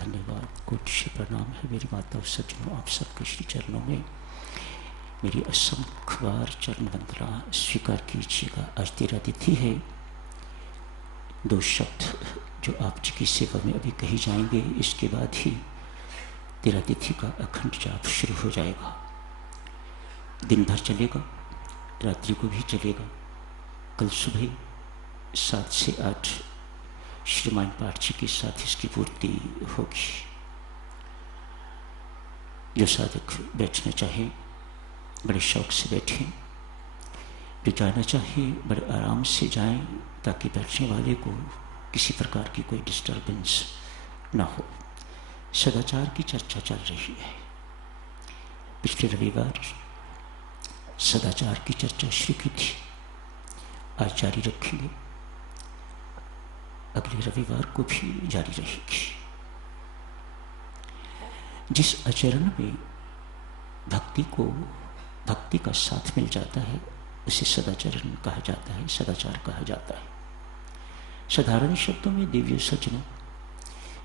धन्यवाद, कोटि श्री प्रणाम है मेरी माता और सज्जनों, आप सबके श्री चरणों में मेरी असंख्य बार चरण वंदना स्वीकार कीजिएगा। आज तेरा तिथि है। दो शब्द जो आप जी की सेवा में अभी कही जाएंगे, इसके बाद ही तेरा तिथि का अखंड जाप शुरू हो जाएगा। दिन भर चलेगा, रात्रि को भी चलेगा। कल सुबह 7 से 8 श्रीमान पाठ जी के साथ इसकी पूर्ति होगी। जो साधक बैठना चाहे बड़े शौक से बैठें, जो जाना चाहे बड़े आराम से जाएं, ताकि बैठने वाले को किसी प्रकार की कोई डिस्टर्बेंस ना हो। सदाचार की चर्चा चल रही है। पिछले रविवार सदाचार की चर्चा शुरू की थी, आज जारी रखेंगे, अगले रविवार को भी जारी रहेगी। जिस आचरण में भक्ति का साथ मिल जाता है उसे सदाचरण कहा जाता है, सदाचार कहा जाता है। साधारण शब्दों में देवियों सज्जनों,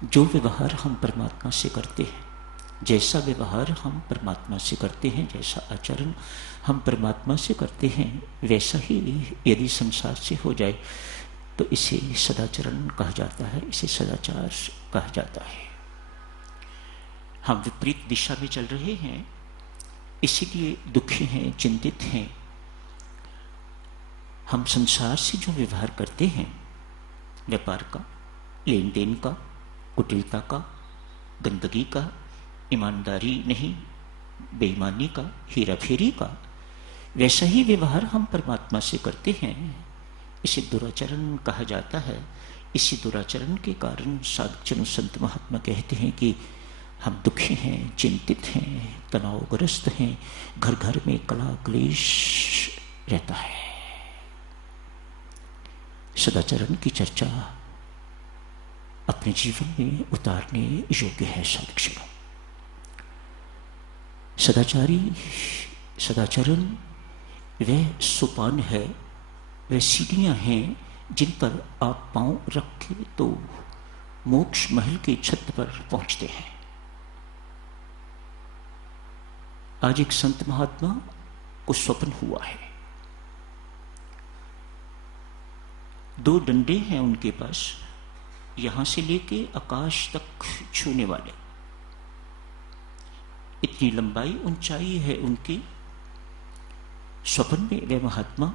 जो व्यवहार हम परमात्मा से करते हैं, जैसा व्यवहार हम परमात्मा से करते हैं, जैसा आचरण हम परमात्मा से करते हैं, वैसा ही यदि संसार से हो जाए तो इसे सदाचरण कहा जाता है, इसे सदाचार कहा जाता है। हम विपरीत दिशा में चल रहे हैं, इसीलिए दुखी हैं, चिंतित हैं। हम संसार से जो व्यवहार करते हैं, व्यापार का, लेन देन का, कुटिलता का, गंदगी का, ईमानदारी नहीं, बेईमानी का, हेरा फेरी का, वैसा ही व्यवहार हम परमात्मा से करते हैं। इसे दुराचरण कहा जाता है। इसी दुराचरण के कारण साधुजन संत महात्मा कहते हैं कि हम दुखी हैं, चिंतित हैं, तनावग्रस्त हैं, घर घर में कलह क्लेश रहता है। सदाचरण की चर्चा अपने जीवन में उतारने योग्य है साधुजनों। सदाचरण वह सोपान है, वह सीढ़ियां हैं जिन पर आप पांव रखे तो मोक्ष महल के छत पर पहुंचते हैं। आज एक संत महात्मा को स्वप्न हुआ है। 2 डंडे हैं उनके पास, यहां से लेके आकाश तक छूने वाले। इतनी लंबाई ऊंचाई है उनकी। स्वप्न में वह महात्मा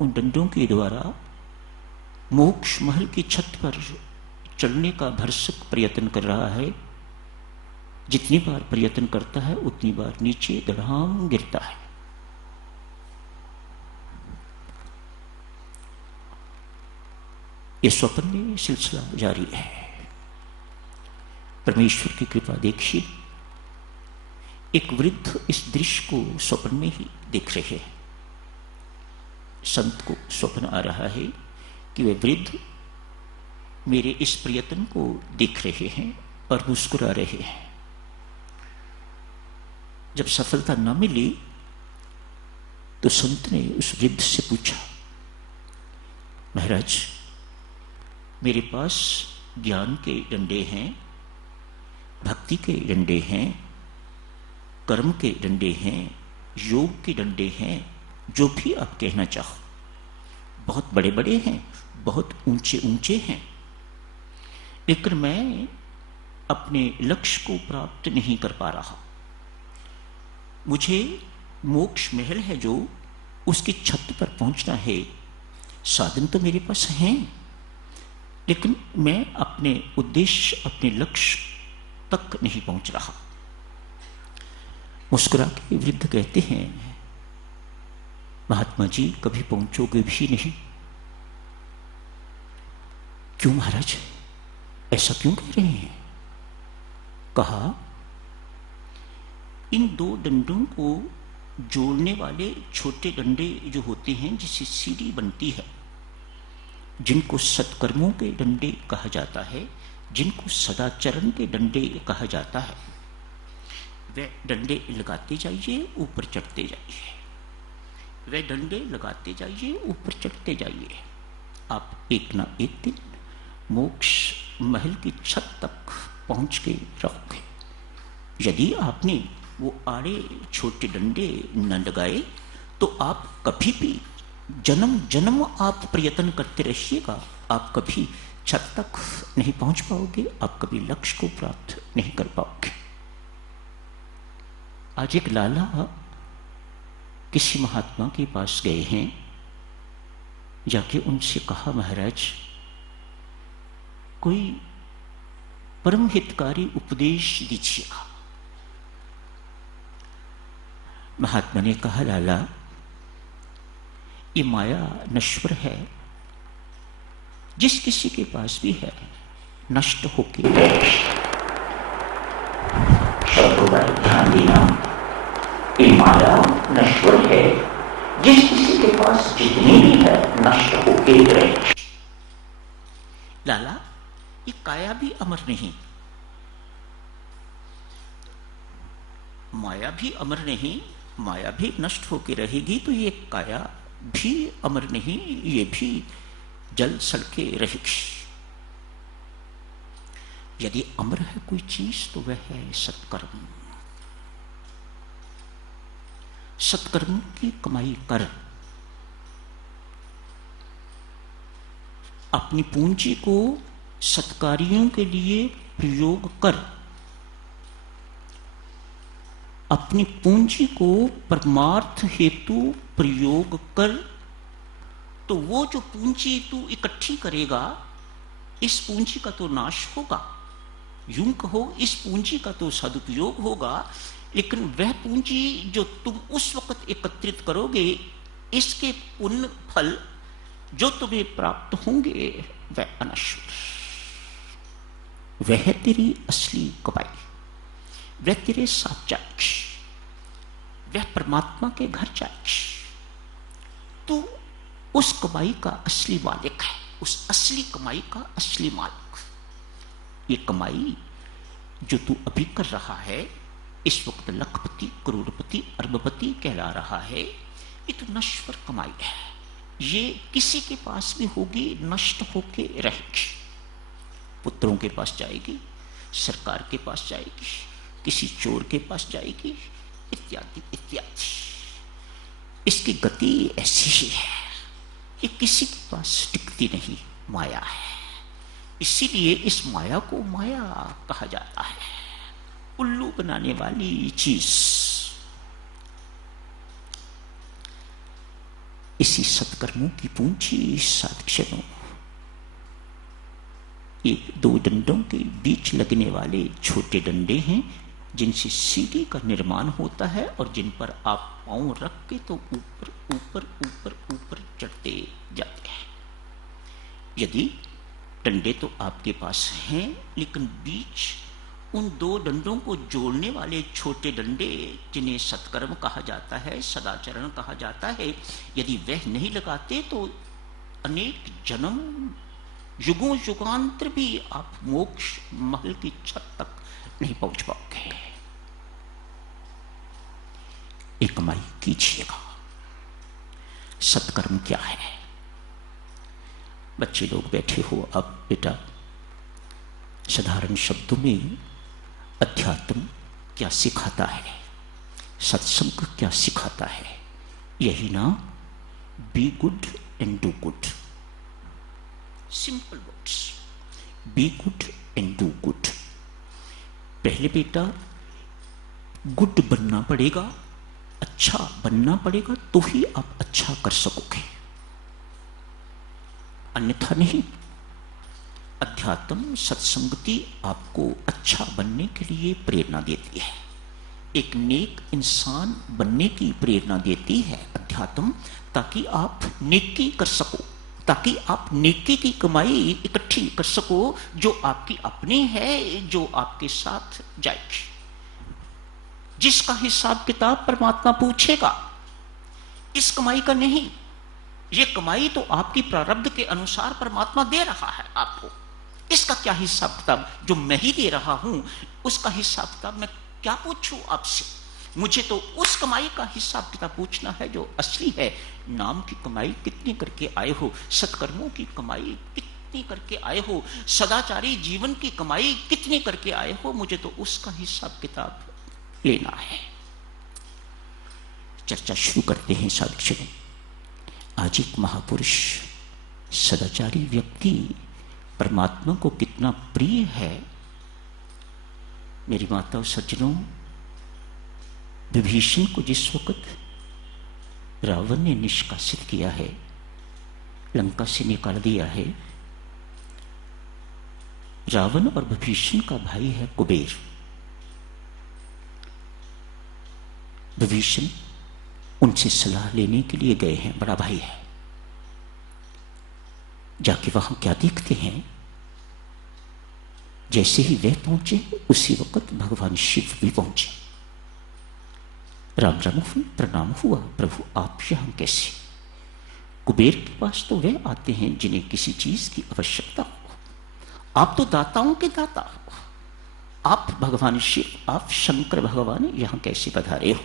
उन डंडों के द्वारा मोक्ष महल की छत पर चढ़ने का भरसक प्रयत्न कर रहा है। जितनी बार प्रयत्न करता है उतनी बार नीचे धड़ाम गिरता है। यह स्वप्न में सिलसिला जारी है। परमेश्वर की कृपा देखिए, एक वृद्ध इस दृश्य को स्वप्न में ही देख रहे हैं। संत को स्वप्न आ रहा है कि वे वृद्ध मेरे इस प्रयत्न को देख रहे हैं और मुस्कुरा रहे हैं। जब सफलता न मिली तो संत ने उस वृद्ध से पूछा, महाराज, मेरे पास ज्ञान के डंडे हैं, भक्ति के डंडे हैं, कर्म के डंडे हैं, योग के डंडे हैं, जो भी आप कहना चाहो, बहुत बड़े बड़े हैं, बहुत ऊंचे ऊंचे हैं, लेकिन मैं अपने लक्ष्य को प्राप्त नहीं कर पा रहा। मुझे मोक्ष महल है जो, उसकी छत पर पहुंचना है। साधन तो मेरे पास हैं, लेकिन मैं अपने उद्देश्य, अपने लक्ष्य तक नहीं पहुंच रहा। मुस्कुरा के वृद्ध कहते हैं, महात्मा जी कभी पहुंचोगे भी नहीं। क्यों महाराज, ऐसा क्यों कह रहे हैं? कहा, इन 2 डंडों को जोड़ने वाले छोटे डंडे जो होते हैं, जिससे सीढ़ी बनती है, जिनको सत्कर्मों के डंडे कहा जाता है, जिनको सदाचरण के डंडे कहा जाता है, वे डंडे लगाते जाइए, ऊपर चढ़ते जाइए। वे डंडे लगाते जाइए, ऊपर चढ़ते जाइए। आप एक ना एक दिन मोक्ष महल की छत तक पहुंच के रहोगे। यदि आपने वो आड़े छोटे डंडे न लगाए तो आप कभी भी जन्म जन्म आप प्रयत्न करते रहिएगा, आप कभी छत तक नहीं पहुंच पाओगे, आप कभी लक्ष्य को प्राप्त नहीं कर पाओगे। आज एक लाला किसी महात्मा के पास गए हैं, जाके उनसे कहा, महाराज कोई परम हितकारी उपदेश दीजिएगा। महात्मा ने कहा, लाला ये माया नश्वर है, जिस किसी के पास भी है नष्ट होके ध्यान देना, ये माया नश्वर है, जिस किसी के पास जितनी भी है नष्ट होके रहे। लाला ये काया भी अमर नहीं, माया भी अमर नहीं, माया भी नष्ट होके रहेगी, तो ये काया भी अमर नहीं, ये भी जल सड़के रहेगी। यदि अमर है कोई चीज तो वह है सत्कर्म। सत्कर्म की कमाई कर, अपनी पूंजी को सत्कार्यों के लिए प्रयोग कर, अपनी पूंजी को परमार्थ हेतु प्रयोग कर, तो वो जो पूंजी तू इकट्ठी करेगा, इस पूंजी का तो नाश होगा, यूं कहो इस पूंजी का तो सदुपयोग होगा, लेकिन वह पूंजी जो तुम उस वक्त एकत्रित करोगे, इसके पुण्य फल जो तुम्हें प्राप्त होंगे वह अनश्वर, वह तेरी असली कमाई, वह तेरे साथ जाएगी, वह परमात्मा के घर जाएगी। तू उस कमाई का असली मालिक है, उस असली कमाई का असली मालिक। ये कमाई जो तू अभी कर रहा है, इस वक्त लखपति करोड़पति अरबपति कहला रहा है, ये तो नश्वर कमाई है, ये किसी के पास भी होगी, नष्ट होके रहेगी। पुत्रों के पास जाएगी, सरकार के पास जाएगी, किसी चोर के पास जाएगी, इत्यादि इत्यादि। इसकी गति ऐसी ही है, ये किसी के पास टिकती नहीं, माया है। इसीलिए इस माया को माया कहा जाता है, उल्लू बनाने वाली चीज। इसी सत्कर्मों की पूंजी साधक्षणों, एक दो डंडों के बीच लगने वाले छोटे डंडे हैं, जिनसे सीढ़ी का निर्माण होता है और जिन पर आप पांव रख के तो ऊपर ऊपर ऊपर ऊपर चढ़ते जाते हैं। यदि डंडे तो आपके पास हैं, लेकिन बीच उन दो डंडों को जोड़ने वाले छोटे डंडे, जिन्हें सत्कर्म कहा जाता है, सदाचरण कहा जाता है, यदि वह नहीं लगाते तो अनेक जन्म युगों युगांतर भी आप मोक्ष महल की छत तक नहीं पहुंच पाओगे। एक कमाई कीजिएगा। सत्कर्म क्या है? बच्चे लोग बैठे हो, अब बेटा साधारण शब्दों में अध्यात्म क्या सिखाता है, सत्संग क्या सिखाता है, यही ना, be good and do good. Simple words, be good and do good. पहले बेटा गुड बनना पड़ेगा, अच्छा बनना पड़ेगा, तो ही आप अच्छा कर सकोगे, अन्यथा नहीं। अध्यात्म सत्संगति आपको अच्छा बनने के लिए प्रेरणा देती है, एक नेक इंसान बनने की प्रेरणा देती है अध्यात्म, ताकि आप नेकी कर सको, ताकि आप नेकी की कमाई इकट्ठी कर सको, जो आपकी अपनी है, जो आपके साथ जाएगी, जिसका हिसाब किताब परमात्मा पूछेगा। इस कमाई का नहीं, ये कमाई तो आपकी प्रारब्ध के अनुसार परमात्मा दे रहा है आपको। इसका क्या हिसाब किताब, जो मैं ही दे रहा हूं उसका हिसाब किताब मैं क्या पूछूं आपसे? मुझे तो उस कमाई का हिसाब किताब पूछना है जो असली है। नाम की कमाई कितनी करके आए हो, सत्कर्मों की कमाई कितनी कितनी करके आए हो, सदाचारी जीवन की कमाई कितनी करके आए हो, मुझे तो उसका हिसाब किताब लेना है। चर्चा शुरू करते हैं साधक। आज एक महापुरुष सदाचारी व्यक्ति परमात्मा को कितना प्रिय है। मेरी माता और सज्जनों, विभीषण को जिस वक्त रावण ने निष्कासित किया है, लंका से निकाल दिया है, रावण और विभीषण का भाई है कुबेर। विभीषण उनसे सलाह लेने के लिए गए हैं, बड़ा भाई है। जाके वहां क्या देखते हैं, जैसे ही वे पहुंचे उसी वक्त भगवान शिव भी पहुंचे। राम राम हुई, प्रणाम हुआ, प्रभु आप यहां कैसे? कुबेर के पास तो वे आते हैं जिन्हें किसी चीज की आवश्यकता हो, आप तो दाताओं के दाता हो, आप भगवान शिव, आप शंकर भगवान यहां कैसे पधारे हो?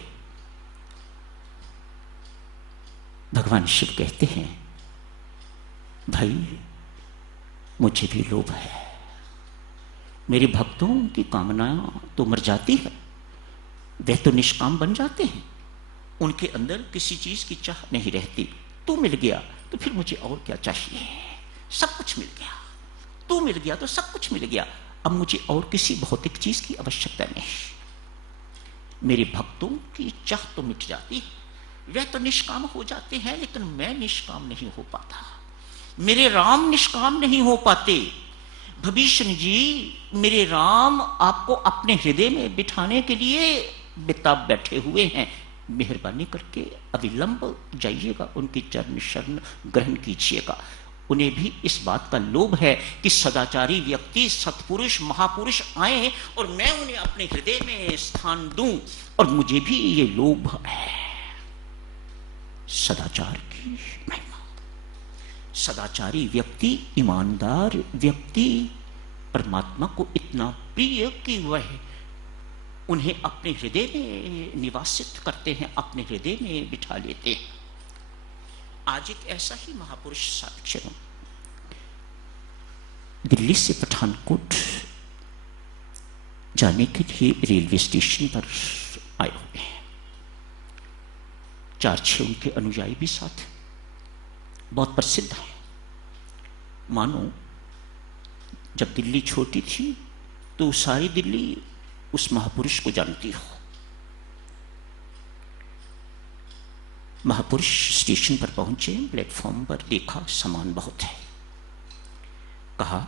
भगवान शिव कहते हैं, भाई मुझे भी लोभ है, मेरे भक्तों की कामनाएं तो मर जाती है, वे तो निष्काम बन जाते हैं, उनके अंदर किसी चीज की चाह नहीं रहती। तू मिल गया तो फिर मुझे और क्या चाहिए, सब कुछ मिल गया, तू मिल गया तो सब कुछ मिल गया, अब मुझे और किसी भौतिक चीज की आवश्यकता नहीं। मेरे भक्तों की चाह तो मिट जाती है, वे तो निष्काम हो जाते हैं, लेकिन मैं निष्काम नहीं हो पाता, मेरे राम निष्काम नहीं हो पाते। विभीषण जी, मेरे राम आपको अपने हृदय में बिठाने के लिए बेताब बैठे हुए हैं, मेहरबानी करके अविलंब जाइएगा, उनकी चरण शरण ग्रहण कीजिएगा। उन्हें भी इस बात का लोभ है कि सदाचारी व्यक्ति, सत्पुरुष, महापुरुष आए और मैं उन्हें अपने हृदय में स्थान दूं, और मुझे भी ये लोभ है। सदाचार की महिमा, सदाचारी व्यक्ति, ईमानदार व्यक्ति परमात्मा को इतना प्रिय कि वह उन्हें अपने हृदय में निवासित करते हैं, अपने हृदय में बिठा लेते हैं। आज एक ऐसा ही महापुरुष साधक दिल्ली से पठानकोट जाने के लिए रेलवे स्टेशन पर आए हुए हैं। 4-6 उनके अनुयायी भी साथ, बहुत प्रसिद्ध है। मानो जब दिल्ली छोटी थी तो सारी दिल्ली उस महापुरुष को जानती हो। महापुरुष स्टेशन पर पहुंचे, प्लेटफॉर्म पर देखा सामान बहुत है, कहा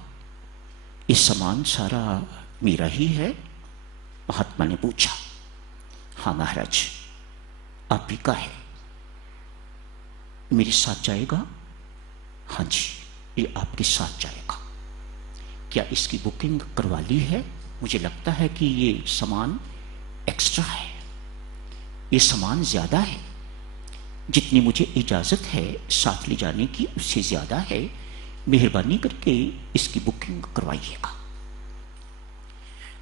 ये सामान सारा मेरा ही है? महात्मा ने पूछा, हाँ महाराज आप ही का है। मेरे साथ जाएगा? हाँ जी ये आपके साथ जाएगा। क्या इसकी बुकिंग करवा ली है? मुझे लगता है कि ये सामान एक्स्ट्रा है, ये सामान ज्यादा है, जितनी मुझे इजाजत है साथ ले जाने की उससे ज्यादा है, मेहरबानी करके इसकी बुकिंग करवाइएगा।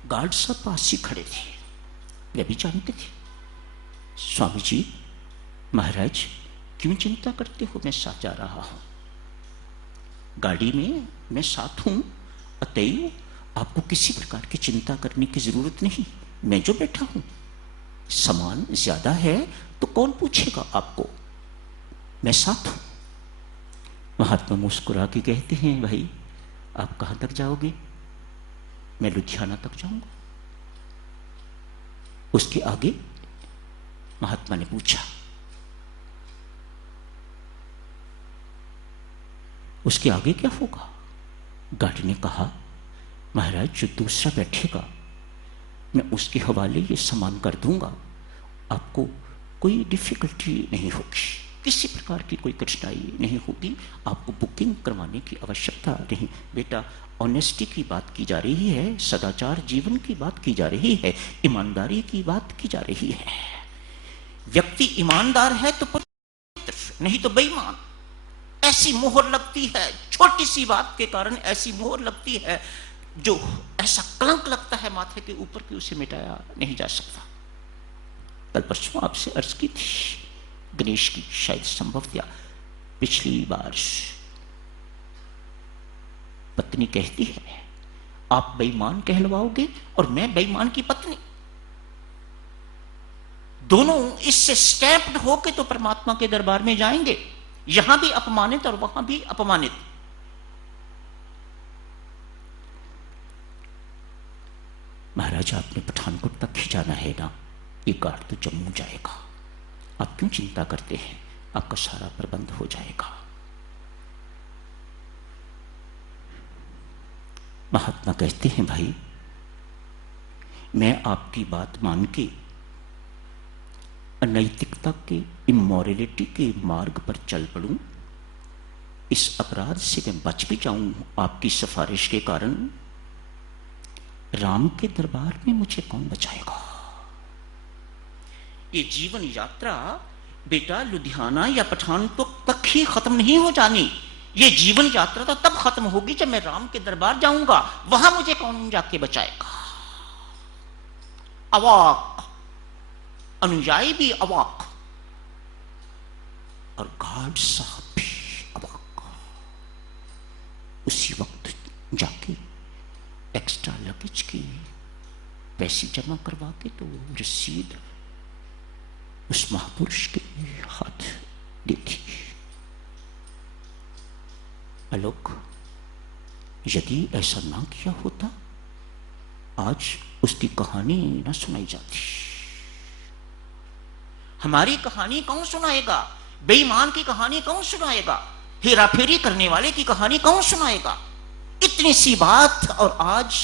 गार्ड साहब पास ही खड़े थे, वे भी जानते थे। स्वामी जी, महाराज क्यों चिंता करते हो, मैं साथ जा रहा हूं, गाड़ी में मैं साथ हूं, अतएव आपको किसी प्रकार की चिंता करने की जरूरत नहीं, मैं जो बैठा हूं। सामान ज्यादा है तो कौन पूछेगा आपको, मैं साथ हूं। महात्मा मुस्कुरा के कहते हैं, भाई आप कहां तक जाओगे? मैं लुधियाना तक जाऊंगा। उसके आगे? महात्मा ने पूछा। उसके आगे क्या होगा? गार्ड ने कहा, महाराज जो दूसरा बैठेगा मैं उसके हवाले ये सामान कर दूंगा, आपको कोई डिफिकल्टी नहीं होगी, किसी प्रकार की कोई कठिनाई नहीं होगी, आपको बुकिंग करवाने की आवश्यकता नहीं। बेटा ऑनेस्टी की बात की जा रही है, सदाचार जीवन की बात की जा रही है, ईमानदारी की बात की जा रही है। व्यक्ति ईमानदार है तो पवित्र, नहीं तो बेईमान। ऐसी मोहर लगती है, छोटी सी बात के कारण ऐसी मोहर लगती है, जो ऐसा कलंक लगता है माथे के ऊपर कि उसे मिटाया नहीं जा सकता। कल परसों आपसे अर्ज की थी, गणेश की शायद संभव था पिछली बार, पत्नी कहती है, आप बेईमान कहलवाओगे और मैं बेईमान की पत्नी। दोनों इससे स्टैम्प्ड होके तो परमात्मा के दरबार में जाएंगे, यहां भी अपमानित और वहां भी अपमानित। महाराज, आपने पठानकोट तक ही जाना है ना, ये कार तो जम्मू जाएगा, आप क्यों चिंता करते हैं, आपका सारा प्रबंध हो जाएगा। महात्मा कहते हैं, भाई मैं आपकी बात मान के अनैतिकता के, इमोरलिटी के मार्ग पर चल पड़ूं, इस अपराध से मैं बच भी जाऊं आपकी सिफारिश के कारण, राम के दरबार में मुझे कौन बचाएगा। ये जीवन यात्रा बेटा लुधियाना या पठानकोट तक ही खत्म नहीं हो जानी, ये जीवन यात्रा तो तब खत्म होगी जब मैं राम के दरबार जाऊंगा, वहां मुझे कौन जाके बचाएगा। अवाक, अनुयायी भी अवाक और गार्ड साहब भी अवाक। उसी वक्त जाके एक्स्ट्रा लगेज की पैसे जमा करवा के तो रसीद उस महापुरुष के हाथ देती। आलोक, यदि ऐसा ना किया होता आज उसकी कहानी ना सुनाई जाती। हमारी कहानी कौन सुनाएगा, बेईमान की कहानी कौन सुनाएगा, हेराफेरी करने वाले की कहानी कौन सुनाएगा। इतनी सी बात और आज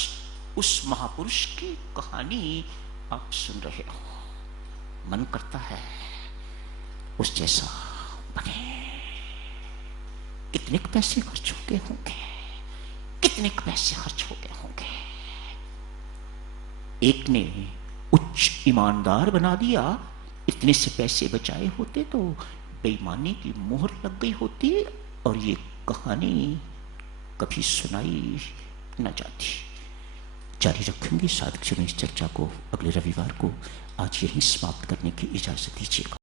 उस महापुरुष की कहानी आप सुन रहे हो, मन करता है उस जैसा बने। कितने पैसे खर्च हो गए होंगे, कितने पैसे खर्च हो गए होंगे। एक ने उच्च ईमानदार बना दिया, इतने से पैसे बचाए होते तो बेईमानी की मोहर लग गई होती और ये कहानी कभी सुनाई न जाती। जारी रखेंगे साधक जन इस चर्चा को अगले रविवार को। आज यही समाप्त करने की इजाजत दीजिएगा।